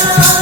Oh.